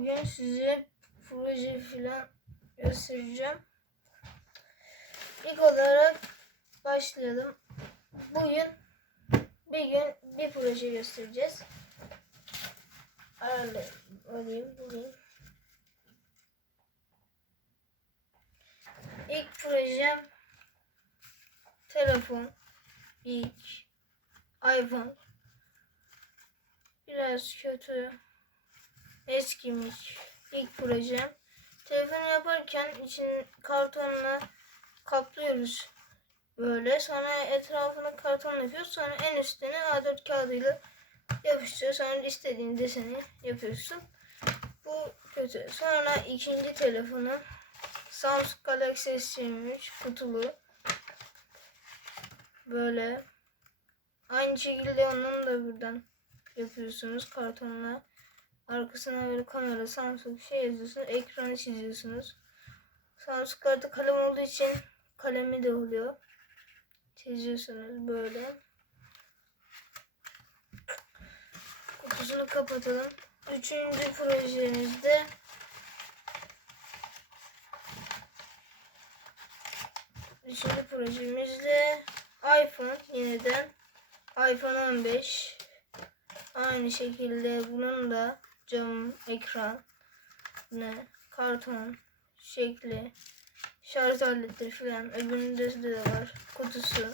bugün size proje filan göstereceğim. İlk olarak başlayalım. Bugün bir gün bir proje göstereceğiz. Ayarlayayım. Alayım, bulayım. İlk projem telefon. İlk iPhone. Biraz kötü. Eskimiş. İlk projem. Telefonu yaparken için kartonla kaplıyoruz. Böyle. Sonra etrafını karton yapıyoruz. Sonra en üstüne A4 kağıdıyla yapıştırıyoruz. Sonra istediğin deseni yapıyorsun. Bu kötü. Sonra ikinci telefonum Samsung Galaxy S23 kutulu. Böyle. Aynı şekilde onun da buradan yapıyorsunuz kartonla. Arkasına böyle kamera Samsung şey yazıyorsunuz. Ekranı çiziyorsunuz. Samsung kartı kalem olduğu için kalemi de oluyor. Çiziyorsunuz böyle. Kutusunu kapatalım. Üçüncü projemizde Üçüncü projemizde iPhone yeniden iPhone 15 aynı şekilde bunun da cam ekran ne? Karton şekli şarj aletleri filan. Öbüründe de var kutusu.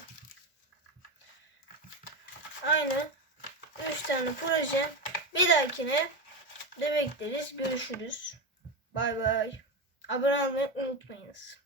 Aynı. 3 tane proje. Bir dahakine de bekleriz. Görüşürüz. Bay bay. Abone olmayı unutmayınız